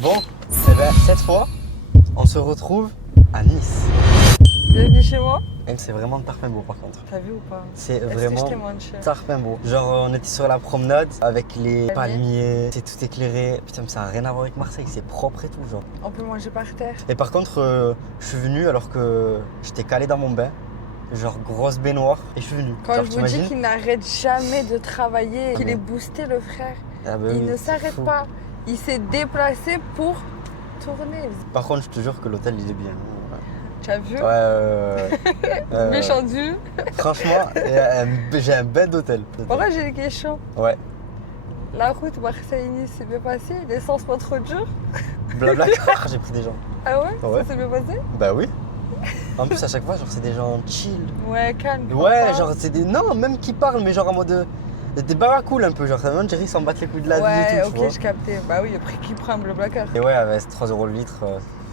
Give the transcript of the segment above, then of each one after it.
Bon, eh ben, cette fois, on se retrouve à Nice. Bienvenue chez moi. Et c'est vraiment tarpin beau par contre. T'as vu ou pas? C'est Est-ce que je vraiment t'ai menti? tarpin beau. Genre, on était sur la promenade avec les Palmiers. palmiers, c'est tout éclairé. Putain, mais ça n'a rien à voir avec Marseille, c'est propre et tout, genre. On peut manger par terre. Et par contre, je suis venu alors que j'étais calé dans mon bain. Genre grosse baignoire et je suis venu. Quand Genre, je vous t'imagines dis qu'il n'arrête jamais de travailler, qu'il mais- est boosté le frère, Ah bah il oui, ne c'est s'arrête fou. pas. Il s'est déplacé pour tourner. Par contre, je te jure que l'hôtel il est bien. Tu as vu? Ouais. Méchant du. Franchement, j'ai un bel d'hôtel. Pourquoi j'ai une question? Ouais. La route Marseille-Nice s'est bien passée? L'essence pas trop dure? Blabla, j'ai pris des gens. Ah ouais? Ouais. Ça s'est bien passé? Bah oui. En plus, à chaque fois, genre, c'est des gens chill. Ouais, calme. Ouais, papa. genre, c'est des. Non, même qui parlent, mais genre en mode. Des barras cool un peu. Genre, on dirait qu'ils s'en battent les couilles de la vie et Ouais, tout. tu vois. ok, je captais. Bah oui, après qui prend un Blablacar? Et ouais, avec 3 € le litre.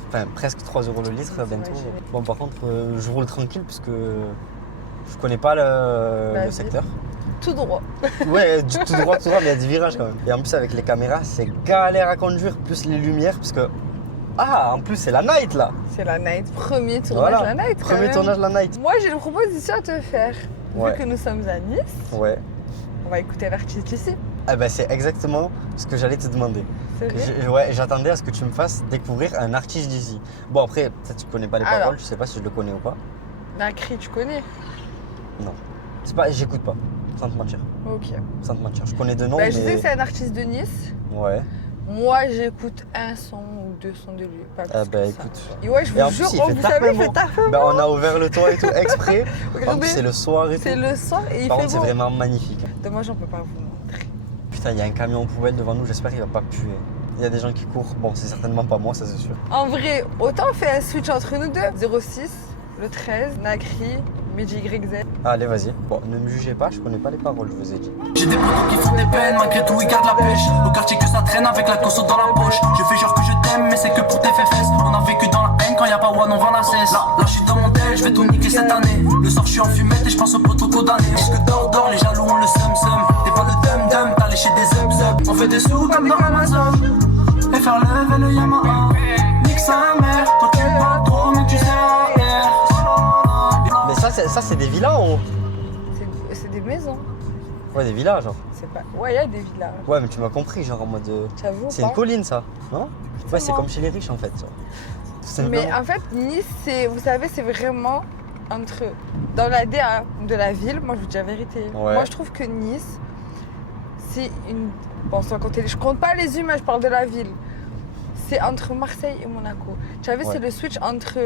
Enfin, presque 3 € le litre Vous bientôt. imaginez. Bon, par contre, je roule tranquille puisque je connais pas le Vas-y. secteur. Tout droit. Ouais, tout droit, mais il y a des virages quand même. Et en plus, avec les caméras, c'est galère à conduire, plus les lumières, parce que. Ah, en plus, c'est la night là! C'est la night. Premier tournage Voilà. la night. quand Premier même. tournage la night. Moi, j'ai une proposition à te faire. Ouais. Vu que nous sommes à Nice, Ouais. on va écouter l'artiste ici. Eh ben, c'est exactement ce que j'allais te demander. C'est vrai? Ouais, j'attendais à ce que tu me fasses découvrir un artiste d'ici. Bon, après, peut-être que tu connais pas les Alors. paroles, je sais pas si je le connais ou pas. Nacri, tu connais? Non. C'est pas, j'écoute pas, sans te mentir. Ok. Sans te mentir. Je connais de noms, Bah, mais. je sais que c'est un artiste de Nice. Ouais. Moi, j'écoute un son ou deux sons de lui. Pas plus Ah bah, que ça. écoute. Et ouais, je Et en vous plus, jure, il fait vous savez, il tarpin fait beau. tarpin Ben, beau. on a ouvert le toit et tout exprès. En Regardez, plus, c'est le soir et tout. c'est le soir et il Par fait contre, c'est beau. vraiment magnifique. Dommage, on peut pas vous montrer. Putain, il y a un camion poubelle devant nous, j'espère qu'il va pas puer. Il y a des gens qui courent. Bon, c'est certainement pas moi, ça c'est sûr. En vrai, autant on fait un switch entre nous deux. 06, le 13, Nacri, Midi YZ. Allez, vas-y. Bon, ne me jugez pas, je connais pas les paroles, je vous ai dit. J'ai des potos qui font des peines, malgré tout ils gardent la pêche. Au quartier que ça traîne avec la conso dans la poche. Je fais genre que je t'aime, mais c'est que pour tes fesses. On a vécu dans la haine quand y a pas one, on vend la cesse. Là je suis dans mon tel, je vais tout niquer cette année. Le soir je suis en fumette et je pense aux potos condamnés. Parce que dors, les jaloux ont le seum. T'es pas le dum-dum, t'as léché des zub. On fait des sous comme dans Amazon. Et faire lever le Yamaha. Nique sa mère, toi tu parles trop, mais tu sais rien. Mais ça c'est des villas en haut. C'est des maisons. Ouais, des villas, genre. C'est pas. Ouais, il y a des villages. Ouais, mais tu m'as compris, genre en mode. J'avoue. C'est une colline, ça, non? Ouais, c'est moi. comme chez les riches en fait. Genre. Tout Mais simplement. en fait, Nice, c'est, vous savez, c'est vraiment entre. Dans la DA de la ville, moi je vous dis la vérité. Ouais. Moi je trouve que Nice, c'est une. Bon, sans compter. Je compte pas les humains, je parle de la ville. C'est entre Marseille et Monaco. Tu savais, Ouais. c'est le switch entre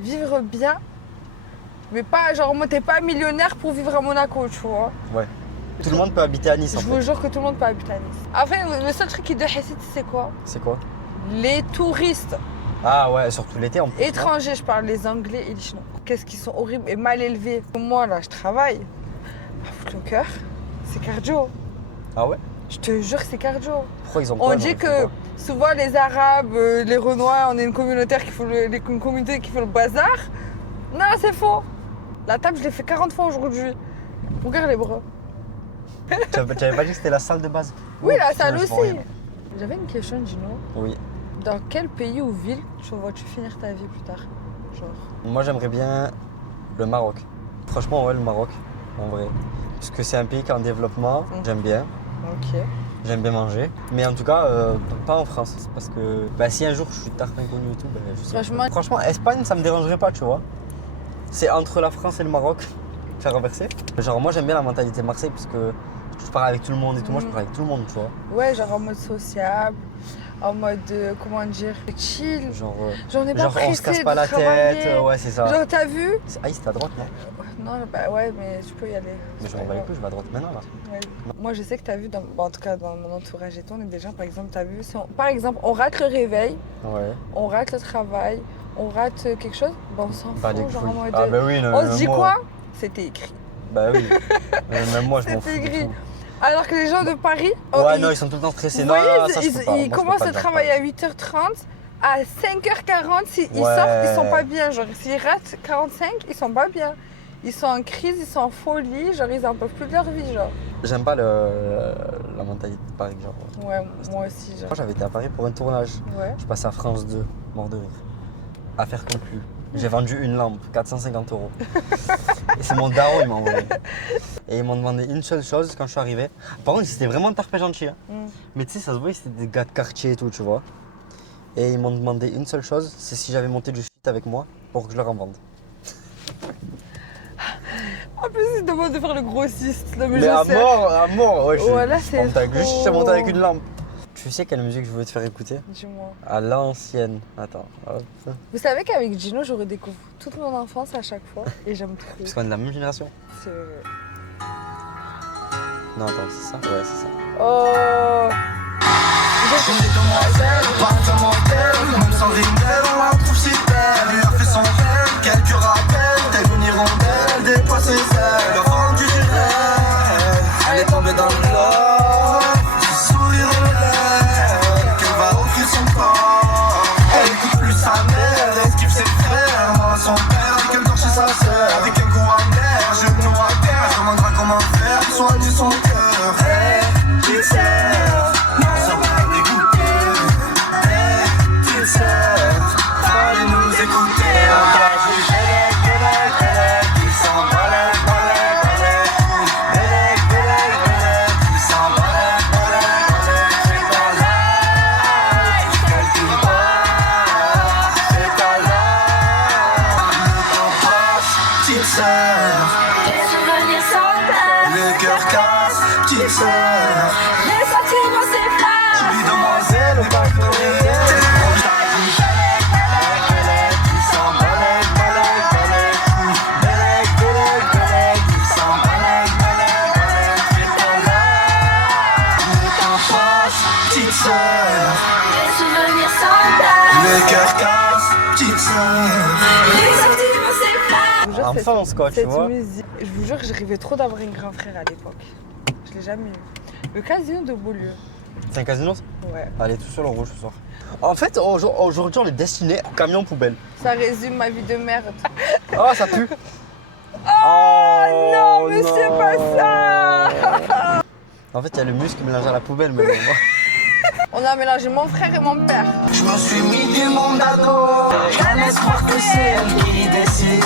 vivre bien, mais pas genre, moi t'es pas millionnaire pour vivre à Monaco, tu vois. Ouais. Tout le monde peut habiter à Nice en Je vous fait. jure que tout le monde peut habiter à Nice. Enfin, le seul truc qui te hésite, c'est quoi? C'est quoi? Les touristes. Ah ouais, surtout l'été en plus. non? Étrangers, je parle les Anglais et les Chinois. Qu'est-ce qu'ils sont horribles et mal élevés. Moi, là, je travaille. À foutre le cœur, c'est cardio. Ah ouais? Je te jure, c'est cardio. Pourquoi ils ont On quoi, dit genre, ils que font quoi? souvent les Arabes, les Renois, on est une communautaire qui fait une communauté qui fait le bazar. Non, c'est faux. La table, je l'ai fait 40 fois aujourd'hui. Regarde les bras. Tu avais pas dit que c'était la salle de base? Oui, la putain, salle je vois aussi. rien. J'avais une question, Gino. Oui. Dans quel pays ou ville tu vois-tu finir ta vie plus tard? Genre. Moi j'aimerais bien le Maroc. Franchement, ouais, le Maroc, en vrai. Parce que c'est un pays qui est en développement, j'aime bien. Ok. J'aime bien manger. Mais en tout cas, pas en France. C'est parce que bah, si un jour je suis tarpin connu et tout, bah, je sais pas. Franchement, Espagne, ça me dérangerait pas, tu vois. C'est entre la France et le Maroc, faire renverser. Genre, moi j'aime bien la mentalité Marseille parce que je parle avec tout le monde et tout. Moi je parle avec tout le monde, tu vois. Ouais, genre en mode sociable, en mode, comment dire, chill. Genre, J'en ai pas genre on se pressé casse de pas la travailler. tête, ouais, c'est ça. Genre, t'as vu? Ah, c'est à droite, non? Non, bah ouais, mais tu peux y aller. Mais je m'en bats les couilles, je vais à droite maintenant là. Ouais. Moi, je sais que t'as vu, bon, en tout cas dans mon entourage et tout, on est des gens, par exemple, t'as vu, par exemple, on rate le réveil, Ouais. on rate le travail, on rate quelque chose, bon, on s'en Pas les fout, genre en couilles. mode. Ah, bah oui, non, On même se dit moi. quoi? C'était écrit. Bah oui. Même moi, je m'en fous. C'était du écrit. tout. Alors que les gens de Paris, Ouais, non, ils sont tout le temps stressés. vous Non, voyez, ça, je peux pas. Moi, je peux commencent pas à le faire, travailler pas. à 8h30, à 5h40, s'ils Ouais. sortent, ils sont pas bien. Genre, s'ils ratent 45, ils sont pas bien. Ils sont en crise, ils sont en folie, genre, ils en peuvent plus de leur vie, genre. J'aime pas la mentalité de Paris, genre. Ouais, moi aussi. Moi, j'avais été à Paris pour un tournage. Ouais. Je passais à France 2, mort de rire. Affaire conclue. J'ai vendu une lampe, 450 €. Et c'est mon daron, il m'a envoyé. Et ils m'ont demandé une seule chose quand je suis arrivé. Par contre, c'était vraiment tarpé gentil. Hein. Mais tu sais, ça se voyait, c'était des gars de quartier et tout, tu vois. Et ils m'ont demandé une seule chose, c'est si j'avais monté du shit avec moi pour que je leur en vende. En plus, ils demandent de faire le grossiste. Là, Mais à mort, ouais. Ouais, là, c'est Juste, j'ai monté avec une lampe. Tu sais quelle musique je veux te faire écouter? Dis-moi. À l'ancienne. Attends. Hop. Vous savez qu'avec Gino, je redécouvre toute mon enfance à chaque fois et j'aime trop. Parce qu'on est de la même génération. C'est... Non, attends, c'est ça? Ouais, c'est ça. Oh. J'ai des demoiselles, appartement d'elle, même sans ringel, on la trouve si belle. Lui a fait son rêve, quelques rappels, telle une hirondelle, des pois ses ailes. La femme du rêve, elle est tombée dans le love, ce sourire aux lèvres, qu'elle va offrir son corps. Elle écoute plus sa mère, elle esquive ses frères, moi son père, qu'elle dort chez sa sœur. Avec un goût amer, genou à terre, elle demandera comment faire, soigner son cœur. Hey, petite sœur, fallait nous écouter. Qui s'en balèque, qui s'en balèque, fais ta life, quelque part, fais ta life. Le temps passe, petite sœur, Les souvenirs s'enterrent, le cœur casse, petite sœur. les sentiments s'effleurent. Tu dis demoiselle, pas pleurer. Les souvenirs s'enterrent, Le cœur casse, petite sœur. les sentiments s'effleurent. Je vous jure, Enfance, quoi, tu cette vois. musique. Je vous jure que je rêvais trop d'avoir un grand frère à l'époque. Je l'ai jamais eu. Le casino de Beaulieu. C'est un casino? Ouais. Allez, tout sur le rouge ce soir. En fait, aujourd'hui, on est destiné au camion poubelle. Ça résume ma vie de merde. Oh, ça pue. Oh non, mais c'est pas ça. En fait, il y a le muscle mélangé à la poubelle maintenant. On a mélangé mon frère et mon père. Je me suis mis du monde à dos. Je laisse croire que c'est elle qui décide.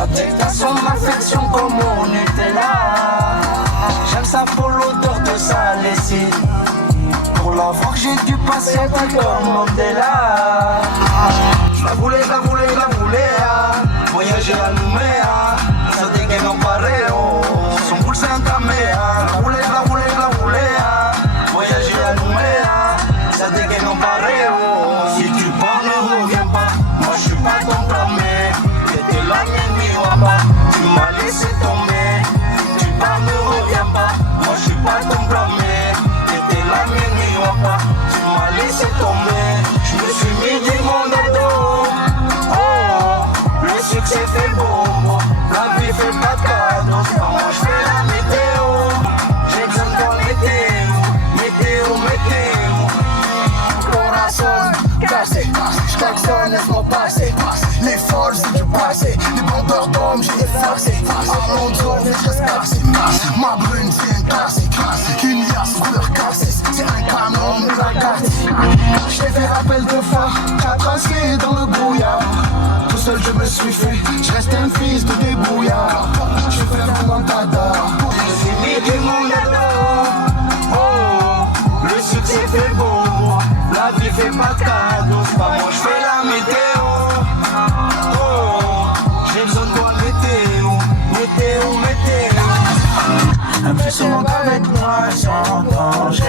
Avec son affection comme on était là. J'aime ça pour l'odeur de sa lessive. Pour l'avoir j'ai dû passer un temps comme Mandela. Je la voulais, voyager à Nouméa. Ça dégaine en paréo. Son boule c'est un caméa. La voulais, voyager à Nouméa. Ça dégaine en paréo. Si tu pars ne reviens pas. Moi je suis pas ton blâmé. T'étais la mienne mi wapa. Tu m'as laissé tomber. Tu pars ne reviens pas. Moi je suis pas ton blâmé. T'étais la mienne mi wapa. Tu m'as laissé tomber. Je me suis mis du monde à dos. Oh, le succès fait beau. La vie fait pas de cadeaux. Moi je fais la météo. J'ai besoin de toi météo. Corazon cassé, je klaxonne, laisse-moi passer. Les forces du passé, les bandeurs d'hommes j'ai effacé. Alonso, je reste cassé. Ma brune c'est un classique. Une liasse couleur cassis, c'est un canon de la carte. Je t'ai fait rappel de phare, t'as tracé dans le brouillard. Tout seul je me suis fait, je reste un fils de débrouillard. Je fais un montada, je suis mis du monde à dos. Oh, le succès fait beau. La vie fait pas de cadeaux, c'est pas moi je fais la météo. Oh, j'ai besoin de toi météo. Un peu seulement avec moi sans danger.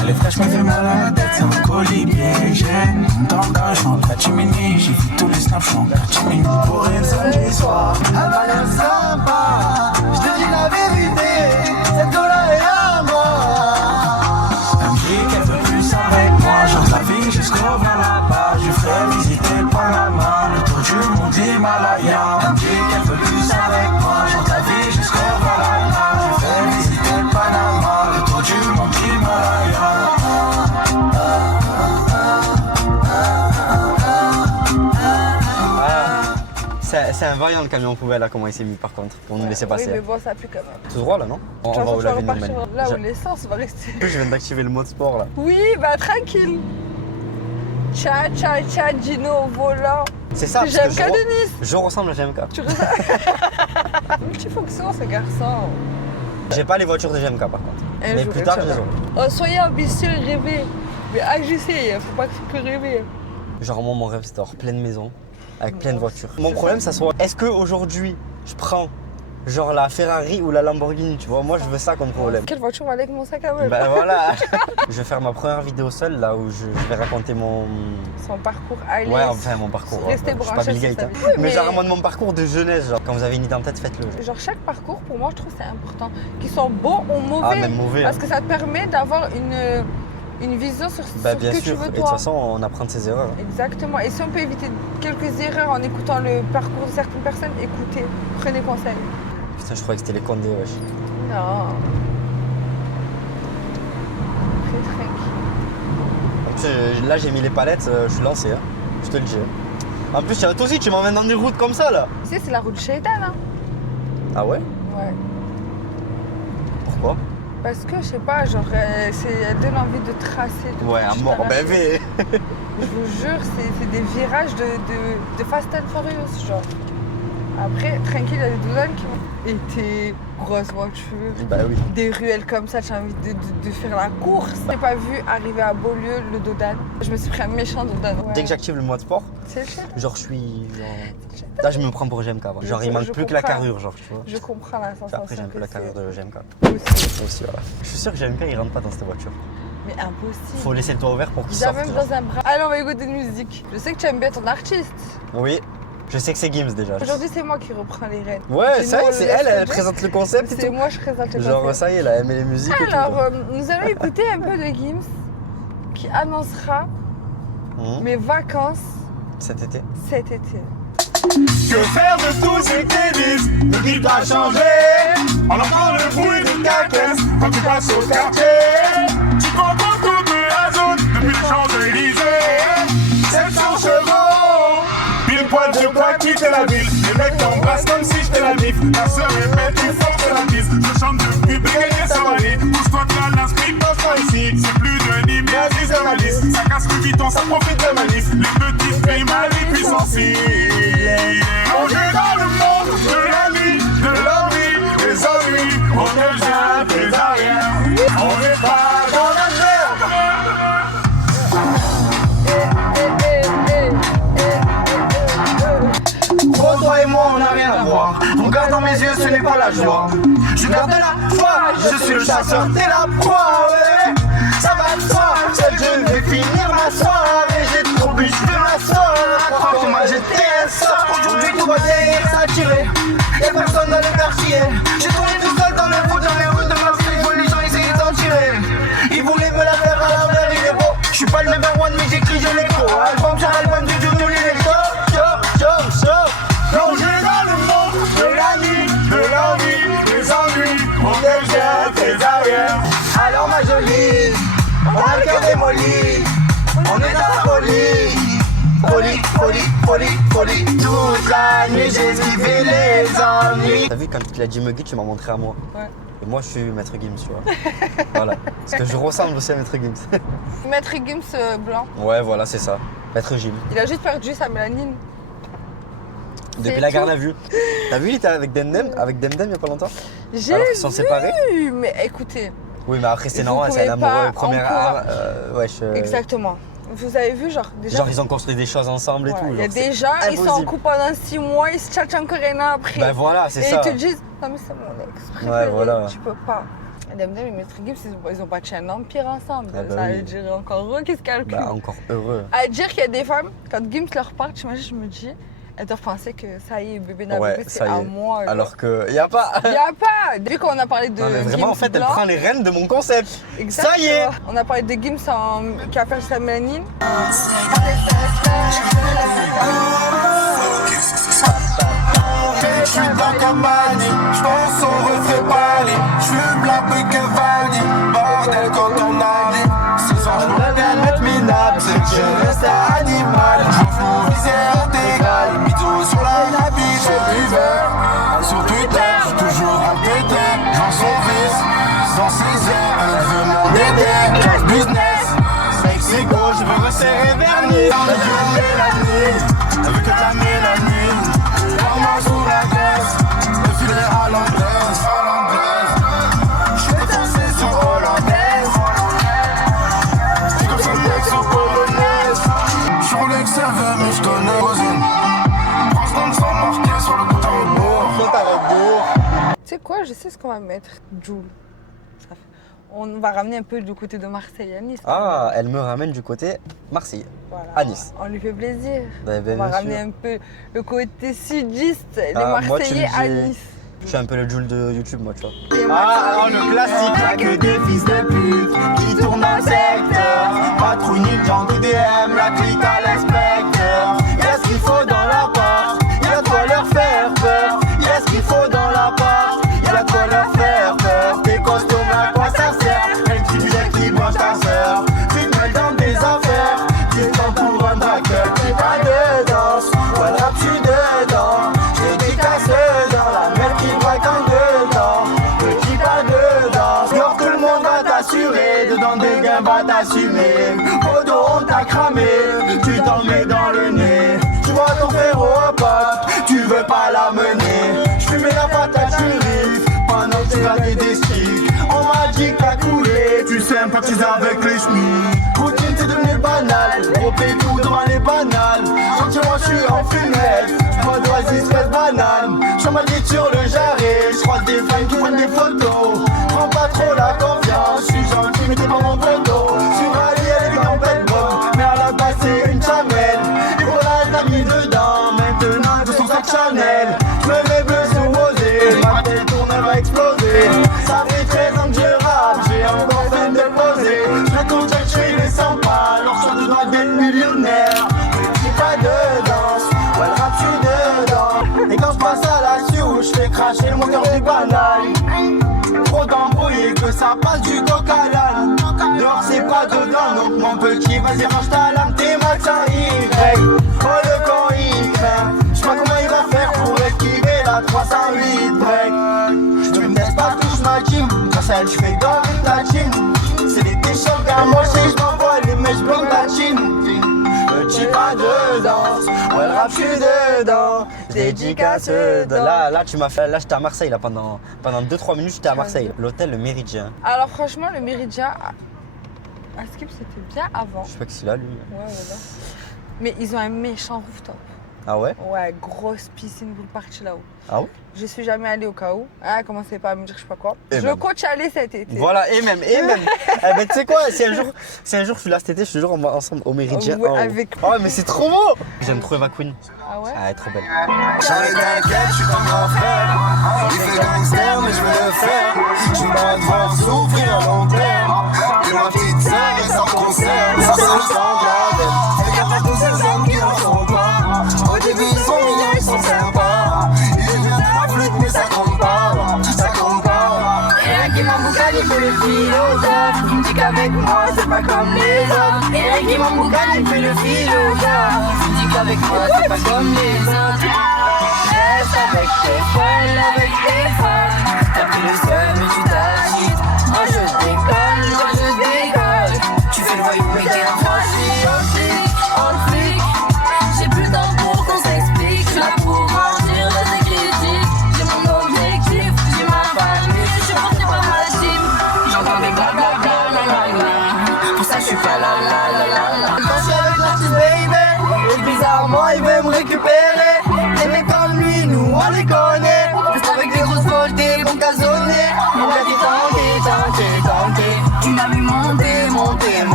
Elle est fraîche me fait mal à la tête, c'est un colis piégé. Dans le cachon, catimini, j'ai vu tous les snaps, j'en catimini. Pour une samedi soir, elle m'a l'air sympa. Je te dis la vérité, cette go-là est à moi. Elle me dit qu'elle veut plus avec moi. J'entre la vie jusqu'au vers là-bas. Je fais visiter le Panama, le tour du monde Himalaya. Elle me dit qu'elle veut plus avec moi. J'entre la vie jusqu'au vers là-bas. Je fais visiter le Panama, le tour du monde Himalaya. C'est C'est un variant le camion poubelle là, comment il s'est mis par contre, pour nous laisser passer. Oui, mais bon, ça pue quand même. Tout droit là, non? On va où la vie nous mène. Là où l'essence va rester. Je viens d'activer le mode sport là. Oui, bah tranquille. Tcha, tcha, tcha, Gino au volant. C'est ça, parce GMK que de Nice. je ressemble à GMK. Tu ressens. Multifonction, ce garçon. J'ai pas les voitures de GMK par contre. Mais plus tard, je les aurai. Oh, soyez ambitieux, rêvez. Mais agissez, faut pas que rêver. Genre moi, mon rêve c'est d'avoir plein de maisons, avec plein de voitures. Mon problème, ça soit, est-ce qu'aujourd'hui, je prends genre la Ferrari ou la Lamborghini, tu vois? Moi, je veux ça comme problème. Quelle voiture va aller avec mon sac à main? Ben voilà. Je vais faire ma première vidéo seule, là où je vais raconter mon... Son parcours Alice. Ouais, enfin mon parcours. Restez Je suis pas branchés Bill sur Gates, sa hein. vie. Oui, Mais genre mon parcours de jeunesse, genre quand vous avez une idée en tête, faites-le. Genre chaque parcours, pour moi, je trouve que c'est important. Qu'ils soient bons ou mauvais. Ah, même mauvais. Parce que ça te permet d'avoir une vision sur Bah ce bien que sûr, tu veux et de toi. toute façon, on apprend de ses erreurs. Exactement. Et si on peut éviter quelques erreurs en écoutant le parcours de certaines personnes, écoutez, prenez conseil. Putain, je croyais que c'était les Condés, wesh. Non. Très tranquille. En plus, là, j'ai mis les palettes, je suis lancé, hein. Je te le dis. Hein. En plus, toi aussi, tu m'emmènes dans des routes comme ça, là. Tu sais, c'est la route du Shaitan, hein. Ah ouais? Ouais. Pourquoi? Parce que, je sais pas, genre, elle donne envie de tracer. Ouais, à mort, ben V. Je vous jure, c'est des virages de Fast and Furious, genre. Après, tranquille, il y a des douzanes qui ont été grosses voitures. Bah oui. Des ruelles comme ça, j'ai envie de faire la course. J'ai pas vu arriver à Beaulieu le Dodan. Je me suis pris un méchant Dodan. Ouais. Dès que j'active le mode sport, C'est le chien. genre je suis. Genre... Là, je me prends pour GMK. Genre, il manque Je plus que la comprends. carrure, genre, tu vois. Je comprends la sensation. Après, j'ai un peu la que carrure c'est. de GMK. Aussi. Aussi, voilà. Je suis sûr que GMK, il rentre pas dans cette voiture. Mais impossible. Faut laisser le toit ouvert pour qu'il Déjà sorte. même genre. dans un bras. Allez, on va écouter de musique. Je sais que tu aimes bien ton artiste. Oui, je sais que c'est Gims déjà. Aujourd'hui, c'est moi qui reprends les rênes. Ouais, Sinon, ça y on est, le c'est laisse elle, elle tomber. présente le concept et C'est tout. moi, je présente le Genre, concept. ça y est, elle a aimé les musiques et tout. Alors, quoi. nous allons écouter un peu de Gims qui annoncera mes vacances Cet été. cet été. Que faire de tous ces tennis? Le beat a changé. On entend le bruit de ta caisse quand tu passes au quartier. Tu comprends toute la zone depuis les Champs-Élysées. 700 chevaux. Pile poil, je crois quitter la ville. Les mecs t'embrassent comme si j'étais la bif. La sœur répète, tu forces la bise. Je chante depuis Bégayer Savali. Pousse-toi de la l'inscrit, pense-toi ici. C'est plus de Nîmes, mais Aziz Amalis. Ça casse le piton, ça profite de ma liste. Les petits payent ma vie puissance. Plongé dans le monde de la vie, de l'envie, des ennuis. On devient des arrières. On n'est pas dans la Oh, toi et moi, on n'a rien à voir. Regarde dans mes yeux, ce n'est pas la joie. Je garde la foi, je suis le chasseur, t'es la proie. Ouais. Ça va de soi, seul je vais finir ma soirée. J'ai trop bu, je vais m'asseoir. Crois que moi j'étais un sort. Aujourd'hui, tout va derrière s'attirer. Y'a personne dans le quartier. J'ai tourné tout seul dans les routes de Marseille. Les gens essayaient d'en tirer. Ils voulaient me la faire à l'envers, il est beau. Je suis pas le number one, mais j'écris, je l'écho. Album sur album du Johnny L'électro. Plongé dans le monde de la nuit, de l'envie, des ennuis. On devient des arrières. Alors ma jolie, on a le cœur démoli. On est dans la folie. Folie, folie, folie, folie. Toute la nuit j'ai esquivé les ennuis. T'as vu, quand tu l'as dit Muggy, tu m'as montré à moi. Ouais. Et moi, je suis Maître Gims, tu vois. Voilà. Parce que je ressemble aussi à Maître Gims. Maître Gims blanc. Ouais, voilà, c'est ça. Maître Gims. Il a juste perdu sa mélanine. Depuis C'est la garde tout. à vue. T'as vu, il était avec Demdem il y a pas longtemps? J'ai Alors qu'ils sont séparés? vu, mais écoutez. Oui, mais après, c'est Vous normal, c'est un pouvez pas amoureux première encore- wesh. Exactement. Vous avez vu, genre, déjà. Genre, ils ont construit des choses ensemble et Ouais, tout. il y a genre, des c'est gens, ils sont en impossible. couple pendant 6 mois, ils se tchatchent encore un an après. Ben voilà, c'est et ça. ils te disent, non mais c'est mon ex préféré, Ouais, voilà. tu peux pas. Demdem et Maître Gims, ils ont bâti un empire ensemble. Ah bah ça oui. veut dire encore heureux qu'ils se calculent. Bah, encore heureux. À dire qu'il y a des femmes, quand Gims leur parle, j'imagine, je me dis, elles doivent penser que ça y est, bébé n'a Ouais, bébé, c'est ça y à est. moi. genre. Alors que, y a pas. Il n'y a pas. Vu qu'on a parlé de. Non, mais vraiment, Gims en fait, elle blanc, prend les rênes de mon concept. exactement. Ça y est. On a parlé de Gims qui a fait sa mélanine. Je suis dans comme Mani, j'pense au refait Bali. J'fume la peu que Valdi, bordel quand on a dit. Ce soir j'aimerais bien être minable, c'est que je reste animal. J'en fous visière intégrale, bidou sur la biche. resserré vernis. La journée et la nuit, avec que de la mélanine. Maman sous la graisse, le filet à l'anglaise. J'suis défoncé sur hollandaise. C'est comme ça mec sur polonaise. J'suis Rolex serveur mais j'connais Rosine. France sans marqué sur le compte à rebours. Compte à rebours. Tu sais quoi, je sais ce qu'on va mettre. Joule. On va ramener un peu du côté de Marseille à Nice. Ah, elle me ramène du côté Marseille, Voilà. à Nice. On lui fait plaisir. Bah, On va ramener un peu le côté sudiste, les Ah, moi, Marseillais tu me à dis- Nice. Je suis un peu le Joule de YouTube, moi, tu vois. Ah, le classique. Y'a que des fils de pute qui tournent dans le secteur. Patrouille ninja de DM, la clique à l'inspecteur. Y'a ce qu'il faut dans l'appart, y'a de quoi leur faire peur. Y'a ce qu'il faut dans l'appart, y'a de quoi leur faire peur. T'es costaud, mais à quoi ça sert? Même si tu sais qui branche ta sœur. Tu te mêles dans des affaires, tu te prends pour un braqueur. T'es pas de danse, voilà, tu dedans. J'ai dit casse dans la mer qui braque en dedans. Petit pas dedans, dehors tout le monde va t'assurer. Dedans des gains va t'assumer. Au dos on t'a cramé, tu t'en mets dans le nez. Tu vois ton frère au pote, tu veux pas l'amener. J'fumais la patate rive pendant que tu vas des sticks. On m'a dit que t'as coulé, tu sympathises avec les chemises. Routine c'est devenu banal, gros tout devant les banales. Sentiment je suis en fumette, j'bois d'oasis, fraise, banane. J'suis ma vie sur le jarret, j'croise des fans qui prennent des photos. Prends pas trop la confiance, j'suis gentil mais t'es pas mon poteau. Sur Ali elle est en bête bombe, mais à la base c'est une chamelle. Et voilà elle t'a mis dedans, maintenant de son sac Chanel. J'me mets bleu sous rosé, ma tête tourne elle va exploser. Ça fait 13 ans que je rappe, j'ai encore peine de poser. Je compte je suis les 100 pas, alors je te dois d'être millionnaire. Petit pas de danse, ouais le rap j'suis dedans. Et quand je passe à la suite, je fais cracher le moteur du banal. Trop d'embrouillés que ça passe du coq à l'âne. Dehors c'est pas dedans, donc mon petit vas-y range ta lame. T'es max à Y, oh le camp il craint. J'sais pas comment il va faire pour esquiver la 308 break. Je me laisse pas touche ma team, grâce à elle j'fais dormir ta team. C'est des t-shirts à moi, je m'envoie les mèches bloquent ta team. Petit pas de danse, ouais le rap j'suis dedans. Dédicace dedans. Là, tu m'as fait. Là, j'étais à Marseille, là, pendant 2-3 minutes, j'étais à Marseille. L'hôtel, le Méridien. Alors franchement, le Méridien, à Skip, c'était bien avant. Je sais pas que c'est là, lui. Ouais, voilà. Mais ils ont un méchant rooftop. Ah ouais? Ouais, grosse piscine pool party là-haut. Ah ouais? Je suis jamais allée au cas où. Ah, commencez pas à me dire je sais pas quoi. Et Je même. compte y aller cet été. Voilà, et même. Eh ben, tu sais quoi, si un jour je suis là cet été, je te jure, on va ensemble au Méridien. Ouais, en haut. avec- Oh, mais c'est trop beau! J'aime trop Eva Queen. Ah ouais? Ah, elle est trop belle. J'arrête t'inquiète, j'suis ton grand frère. Il fait gangster, mais j'veux le faire. J'suis pas devant souffrir à long terme. Et ma petite sœur, elle sort concert. Ça sent le sang de la bête. Fais gaffe à tous ces hommes qui en sont pas. Au début, ils sont mignons, ils sont sympas. Ils deviennent à la flûte, mais ça compte pas. Ça compte pas. Eric et Mamboukan, il fait le philosophe. Il me dit qu'avec moi, c'est pas comme les autres. Eric et Mamboukan, il fait le philosophe. Il me dit qu'avec moi, c'est pas comme les autres. Reste avec tes folles, avec tes folles. T'as pris le seul, mais tu t'agites. Oh, je déconne, oh, je déconne. Tu fais le voyou, mais t'es un franchi. En flic, j'ai plus de temps pour qu'on s'explique. Je suis là pour mentir de tes critiques. J'ai mon objectif, j'ai ma famille. Je suis porté par ma team. J'entends des blablabla, la la la. Pour ça, je suis pas la la la la la. Quand je suis avec l'artiste baby, et bizarrement il veut me récupérer. Les mecs comme lui, nous on les connaît. Reste avec des grosses folles, des bons casonnés. On va tenter. Tu l'as vu monter.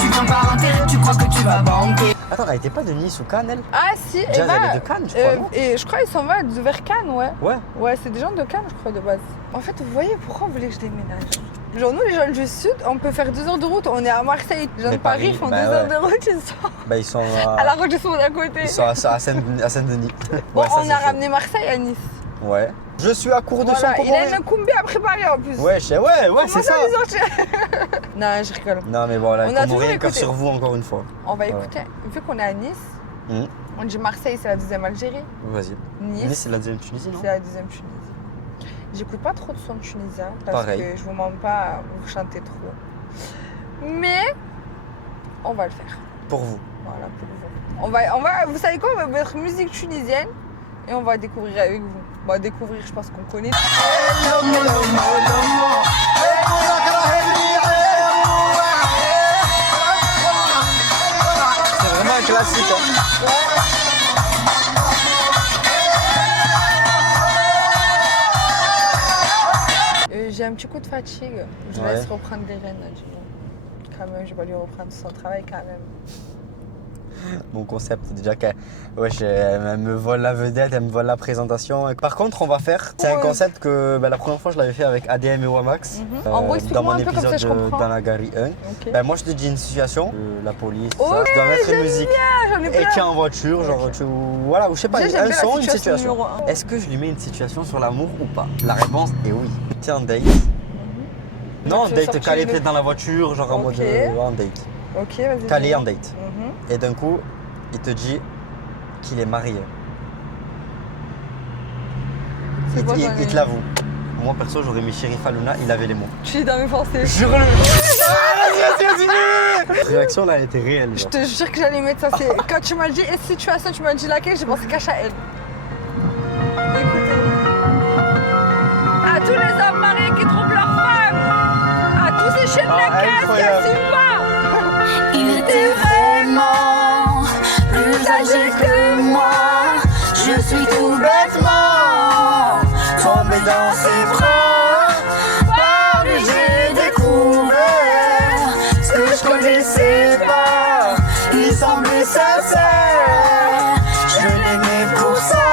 Tu viens par intérêt, tu crois que tu vas banquer. Attends, elle était pas de Nice ou Cannes, elle? Ah si, Jazz, Eva, elle est de Cannes, je crois, non? et je crois qu'ils s'en vont vers Cannes, ouais. Ouais. Ouais, c'est des gens de Cannes, je crois, de base. En fait, vous voyez pourquoi vous voulez que je déménage? Genre, nous, les gens du Sud, on peut faire 2 heures de route. On est à Marseille. Les gens Mais de Paris Paris, font bah 2 heures de route, ils sont Bah, ils sont à la route du Sud à côté. Ils sont à Seine-Denis. Bon, Ouais, ça, on c'est a chaud. ramené Marseille à Nice. Ouais. Je suis à court de Voilà, son il a copain. une combi à préparer en plus. Ouais, c'est ça. Comment ça, Non, je rigole. Non, mais voilà, On a on toujours aurait un cœur écouté. sur vous encore une fois. On va Ouais. écouter. Vu qu'on est à Nice, Hum, on dit Marseille, c'est la deuxième Algérie. Vas-y. Nice, Nice, c'est la deuxième Tunisie, non? c'est la deuxième Tunisie. J'écoute pas trop de son tunisien parce Pareil. que je vous mens pas, vous chantez trop. Mais on va le faire. Pour vous. Voilà, pour vous. Vous savez quoi? On va mettre musique tunisienne et on va découvrir avec vous. On va découvrir, je pense qu'on connaît. C'est vraiment un classique. Hein. J'ai un petit coup de fatigue. Je laisse reprendre des rênes. Quand même, je vais lui reprendre son travail quand même. Mon concept, déjà qu'elle me vole la vedette, elle me vole la présentation. Par contre, on va faire. C'est un concept que la première fois je l'avais fait avec ADM et Wamax. En gros, dans mon un peu comme épisode ça, je comprends. dans la Gary 1. Okay. Moi je te dis une situation, la police, tout ça, Ouais, je dois mettre une musique. J'en ai Et plein. tu es en voiture, genre voilà, ou je sais pas, Déjà, j'aime un bien la son, une situation situation. numéro un. Est-ce que je lui mets une situation sur l'amour ou pas? La réponse est oui. Tu es en date. Non, tu veux date sortir calé le- peut-être dans la voiture, genre en Ok. mode en date. Ok, vas-y. Calé en dis-moi. date. Mhm. Et d'un coup, il te dit qu'il est marié. C'est quoi, Il te l'avoue. Moi perso, j'aurais mis Sheriff Aluna, il avait les mots. Tu es dans mes pensées. Jure-le. Vas-y. Réaction là, elle était réelle. Je genre. te jure que j'allais mettre ça. C'est... Quand tu m'as dit situation, tu m'as dit laquelle, j'ai pensé qu'à elle. Écoutez. À tous les hommes mariés qui trompent leur femme. À tous ces chiens de la casse qui incroyable. assument pas. Il était vraiment plus âgé que moi. Je suis tout bêtement tombé dans ses bras. Par lui j'ai découvert ce que je connaissais pas. Il semblait sincère, je l'aimais pour ça.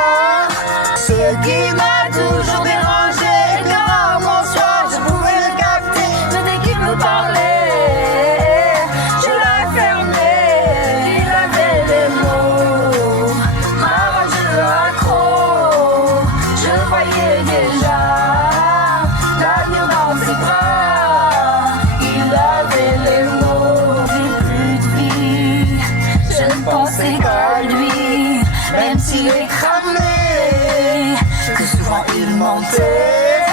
Ce qui m'a toujours dérangé, et que rarement le soir je pouvais le capter. Mais dès qu'il me parlait, je la fermais. Il avait les mots, ma rage accro. Je voyais déjà l'avenir dans ses bras. Il avait les mots, j'ai plus de vie. Je ne pensais qu'à lui, même s'il est cramé, que souvent il mentait.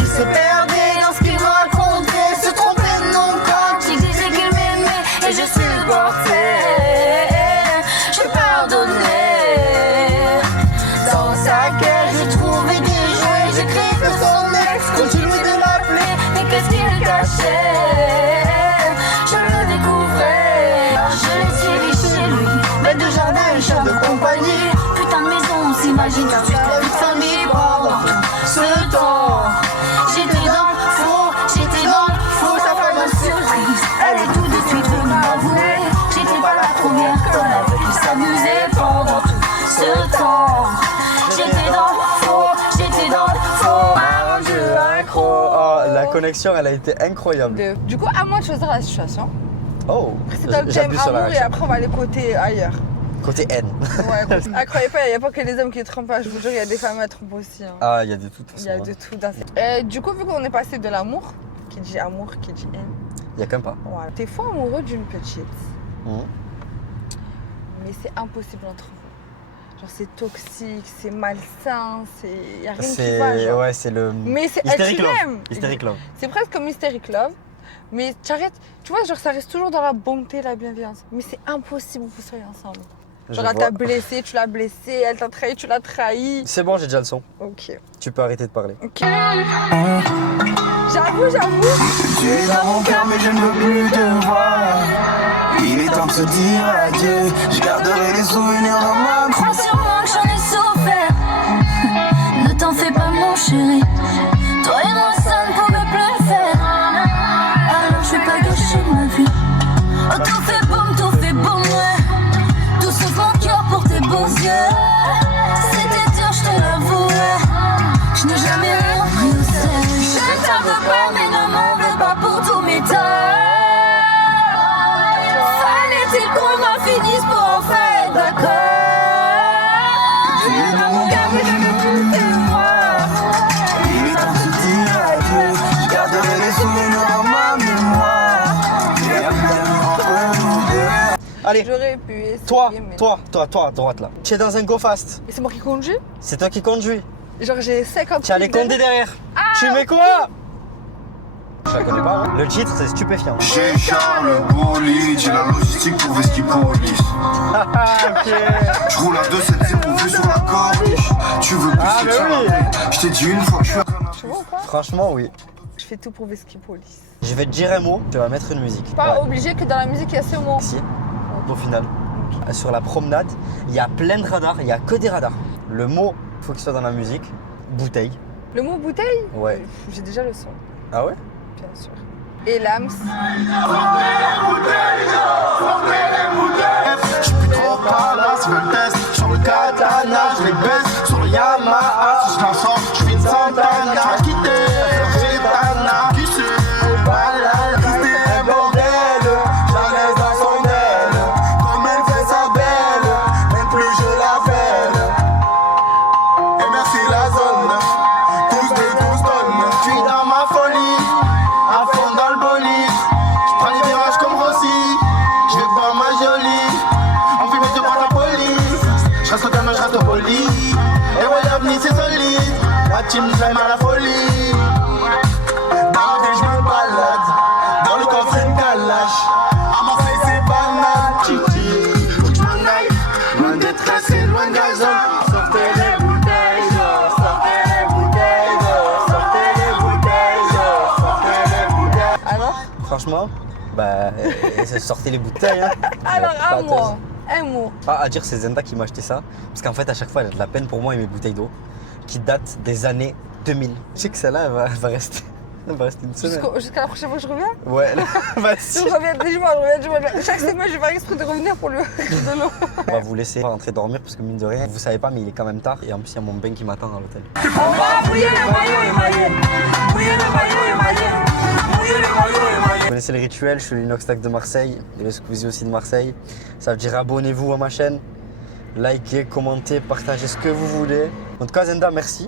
Il se perdait dans ce qu'il racontait, se trompait de nom quand il disait qu'il m'aimait. Et je supportais, je pardonnais. Dans sa caisse, je trouvais des jouets, j'écris que son ex continuait de l'appeler. Mais qu'est-ce qu'il cachait? Je le découvrais, je l'ai suivi chez lui. Bête de jardin, un chat de compagnie. Putain de maison, on s'imagine tout de suite la vie de famille. Pendant tout ce temps, j'étais dans le faux, sa fameuse surprise. Elle est tout de suite venue m'avouer. J'étais pas la première qu'on avait pu s'amuser pendant tout ce temps. J'étais dans le faux, un jeu accro. Oh, la connexion, elle a été incroyable. Du coup, à moi de choisir la situation. Oh, C'est dans le thème j'appuie sur la amour et réaction. après on va aller côté ailleurs. Côté haine. Ouais, croyez pas, il n'y a pas que les hommes qui trompent, je vous jure, il y a des femmes qui trompent aussi. Hein. Ah, il y a de tout. Il y a de tout dans cette... Du coup, vu qu'on est passé de l'amour, qui dit amour, qui dit haine, Il y a qu'un pas. voilà. T'es fou amoureux d'une petite, Mhm. mais c'est impossible entre vous. Genre c'est toxique, c'est malsain, il n'y a rien qui va. Genre. Ouais, c'est le. Mais c'est Hysteric love. elle Hysteric love. C'est presque comme Hysteric Love, mais tu arrêtes, tu vois, genre ça reste toujours dans la bonté, la bienveillance. Mais c'est impossible que vous soyez ensemble. Genre Je elle vois. t'a blessé, tu l'as blessé, elle t'a trahi, tu l'as trahi. C'est bon, j'ai déjà le son. Ok. Tu peux arrêter de parler. Ok. J'avoue. Tu es dans mon cœur mais je ne veux plus te voir. Il est temps de se dire adieu. Je garderai les souvenirs dans ma Crois sur moi que j'en ai souffert. Ne t'en fais pas mon chéri. Toi et moi ça ne pouvait plus le faire. Alors je vais pas gâcher ma vie. Oh tout fait bon ouais. Tout sauf mon cœur pour tes beaux yeux. C'était dur je te l'avoue. Je n'ai jamais rien pris au sérieux. Je t'en veux pas mais ne m'en veux pas pour tous mes torts. Fallait-il qu'on en finisse pour en faire d'accord? Tu es dans mon cœur mais je ne veux plus te voir. Il est temps de se dire adieu. Je garderai les souvenirs dans ma mémoire. Il y a plus d'amour entre nous deux. Allez, J'aurais pu essayer, toi, mais... à droite là. Tu es dans un go fast. Et c'est moi qui conduis? C'est toi qui conduis. Genre j'ai 50 Tu as les minutes condés derrière. Ah, Tu mets quoi? Je la connais pas. Hein. Le titre, c'est Stupéfiant. Chez Charles Bolide, j'ai la logistique pour Vesky Police. Ok. Je roule à 270 vue sur la corniche. Tu veux plus Ah, c'est mais ça, oui. je t'ai dit une fois que je suis à Tu vois ou pas? Franchement, oui. Je fais tout pour Vesky Police. Je vais te dire un mot, tu vas mettre une musique. Pas Ouais. obligé que dans la musique il y a ce mot. Si, au final. Sur la promenade, il y a plein de radars, il y a que des radars. Le mot, il faut qu'il soit dans la musique. Bouteille. Le mot bouteille? Ouais. J'ai déjà le son, Ah ouais? bien sûr. Et l'âme. Je suis plus trop par là, c'est le test. Sur le katana, je les baisse. Sur le Yamaha, si je la sors, je fais une Santana. Tu vas quitter, j'ai Tana. Qui c'est? Balade, un bordel. Jamais dans son aile. Comme elle fait sa belle, même plus je l'appelle. Et merci la zone. Tous des 12 tonnes. Je suis dans ma folie, à fond dans le bolide. Je prends les virages comme Rossi. Je vais voir ma jolie. On fait mettre devant la police. Je reste au calme, je reste au poli. Et ouais, l'avenir c'est solide. Ma team j'aime à la folie. Dans la ville, je me balade. Dans le coffre, une calache. À Marseille, c'est banal. Titi, faut que je m'en aille. Loin des tracés, loin de la zone. Sortez les bouteilles d'or. Sortez les bouteilles d'or. Sortez les bouteilles d'or. Sortez les bouteilles. Alors? Franchement, bah, sortez les bouteilles. Hein. Alors, un Pâteuse. mot. Un mot. Ah, à dire, c'est Zenda qui m'a acheté ça. Parce qu'en fait, à chaque fois, elle a de la peine pour moi et mes bouteilles d'eau qui datent des années 2000. Je sais que celle-là, elle va rester. Elle va rester une semaine. Jusqu'à la prochaine fois que je reviens? Ouais, Je vas-y. reviens dis-moi, je reviens dis-moi. Chaque semaine, je vais faire exprès de revenir pour le de l'eau. On va vous laisser rentrer dormir parce que mine de rien, vous savez pas, mais il est quand même tard. Et en plus, il y a mon bain qui m'attend à l'hôtel. On va mouiller le maillot émaillé. Mouiller le maillot émaillé. Mouiller le maillot émaillé. Vous connaissez le rituel, je suis l'Inoxtag de Marseille et le Squeezie aussi de Marseille. Ça veut dire abonnez-vous à ma chaîne, likez, commentez, partagez ce que vous voulez. En tout cas, Zenda, merci.